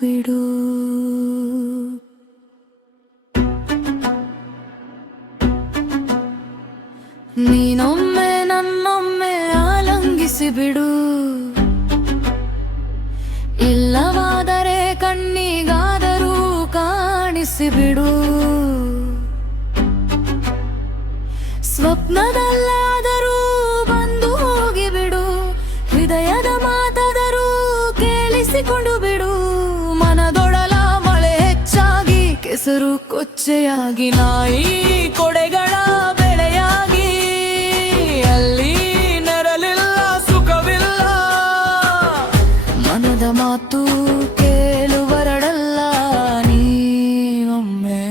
ಬಿಡು. ನೀನೊಮ್ಮೆ ನನ್ನೊಮ್ಮೆ ಆಲಂಗಿಸಿ ಬಿಡು. ಇಲ್ಲವಾದರೆ ಕಣ್ಣಿಗಾದರೂ ಕಾಣಿಸಿಬಿಡು. ಸ್ವಪ್ನದಲ್ಲಾದರೂ ಬಂದು ಹೋಗಿಬಿಡು. ಹೃದಯದ ಮಾತಾದರೂ ಕೇಳಿಸಿಕೊಂಡು ಬಿಡು. ಮನದೊಡಲ ಮಳೆ ಹೆಚ್ಚಾಗಿ ಕೆಸರು ಕೊಚ್ಚೆಯಾಗಿ ನಾಯಿ ಕೊಡೆಗಳ ಬೆಳೆಯಾಗಿ ಅಲ್ಲಿ ನೆರಳಿಲ್ಲ ಸುಖವಿಲ್ಲ. ಮನದ ಮಾತು ಕೇಳುವರಡಲ್ಲ. ನೀನೊಮ್ಮೆ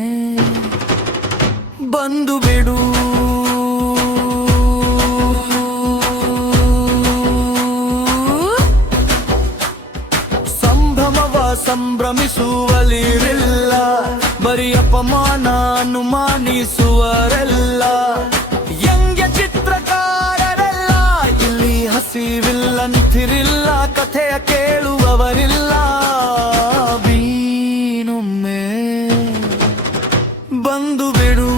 ಬಂದು ಬಿಡು. ಸಂಭ್ರಮಿಸುವಲಿರಿಲ್ಲ, ಬರೀ ಅಪಮಾನ ಅನುಮಾನಿಸುವರೆಲ್ಲ. ವ್ಯಂಗ್ಯ ಚಿತ್ರಕಾರರೆಲ್ಲ ಇಲ್ಲಿ ಹಸಿವಿಲ್ಲ, ನಿಂತಿರಿಲ್ಲ, ಕಥೆಯ ಕೇಳುವವರಿಲ್ಲ. ನೀನೊಮ್ಮೆ ಬಂದು ಬಿಡು.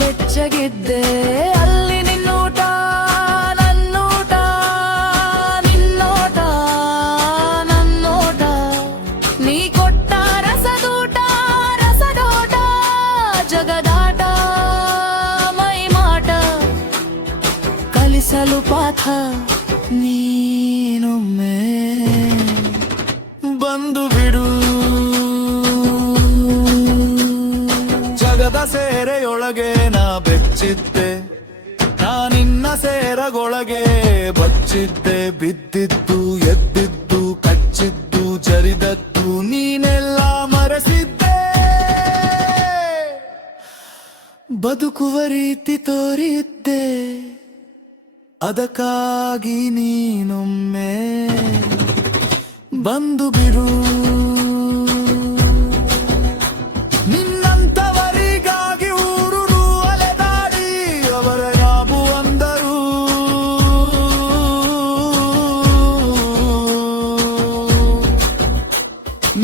ಬೆಚ್ಚಗಿದ್ದೆ ಅಲ್ಲಿ ನಿನ್ನೂಟ ನನ್ನೂಟ, ನಿನ್ನೋಟ ನನ್ನೋಟ. ನೀ ಕೊಟ್ಟ ರಸದೂಟ ರಸದೋಟ, ಜಗದಾಟ ಮೈಮಾಟ ಕಲಿಸಲು ಪಾಠ. ನೀನೊಮ್ಮೆ ಬಂದು ಬಿಡು. ಜಗದ ಸೇರೆಯೊಳಗೆ ನಾ ಬೆಚ್ಚಿದ್ದೆ, ನಿನ್ನ ಸೇರಗೊಳಗೆ ಬಚ್ಚಿದ್ದೆ. ಬಿದ್ದಿದ್ದು ಎದ್ದಿದ್ದು ಕಚ್ಚಿದ್ದು ಜರಿದದ್ದು ನೀನೆಲ್ಲ ಮರೆಸಿದ್ದೆ. ಬದುಕುವ ರೀತಿ ತೋರಿದ್ದೆ, ಅದಕ್ಕಾಗಿ ನೀನೊಮ್ಮೆ ಬಂದು ಬಿಡು.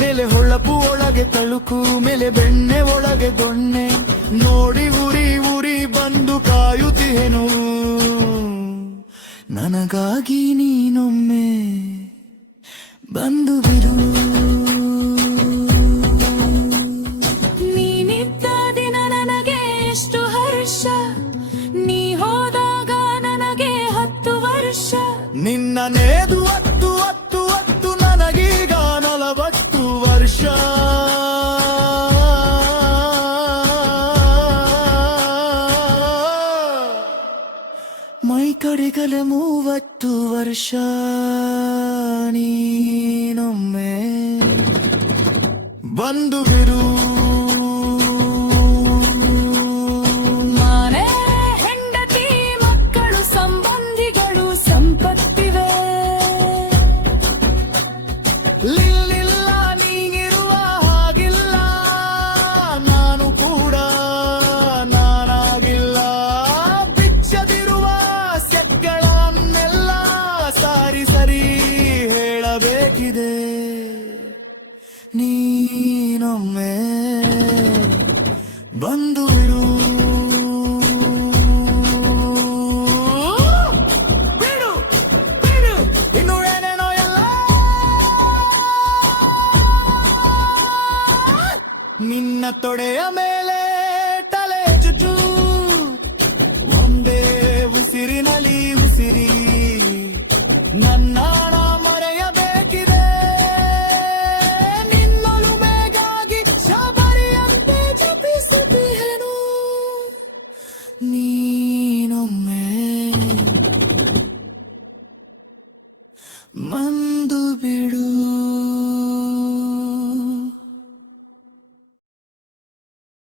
ಮೇಲೆ ಹೊಳಪು ಒಳಗೆ ತಳುಕು, ಮೇಲೆ ಬೆಣ್ಣೆ ಒಳಗೆ ದೊಣ್ಣೆ. ನೋಡಿ ಉರಿ ಉರಿ ಬಂದು ಕಾಯುತ್ತಿಹೆನು, ನನಗಾಗಿ ನೀನೊಮ್ಮೆ ಬಂದು ಬಿಡು. ನೀನಿದ್ದ ದಿನ ನನಗೆ ಎಷ್ಟು ಹರ್ಷ, ನೀ ಹೋದಾಗ ನನಗೆ 10 ವರ್ಷ. ನಿನ್ನ ನೇದು ಹತ್ತು ಹತ್ತು ಹತ್ತು, ನನಗೀಗ 40 ವರ್ಷ. ಮೈ ಕಡೆಗಲೆ 30 ವರ್ಷ. ನೀನೊಮ್ಮೆ ಬಂದು ಬಿಡು. ಮನೆ ಹೆಂಡತಿ ಮಕ್ಕಳು ಸಂಬಂಧಿಗಳು ಸಂಪತ್ತಿವೆ. ಲಿಲ್ಲ ನೀನಿರುವ ಹಾಗಿಲ್ಲ, ನಾನು ಕೂಡ ನಾನಾಗಿಲ್ಲ. ಬಿಚ್ಚದಿರುವ ಸೆಟ್ಗಳನ್ನೆಲ್ಲ ಸಾರಿ ಸರಿ ಹೇಳಬೇಕಿದೆ. ನೀನೊಮ್ಮೆ ಬಂದು ಬಿಡು. ಬಿಡು ಬಿಡು, ಇನ್ನು ಏನೇನೋ ಎಲ್ಲ ನಿನ್ನ ತೊಡೆಯ ಮೇಲೆ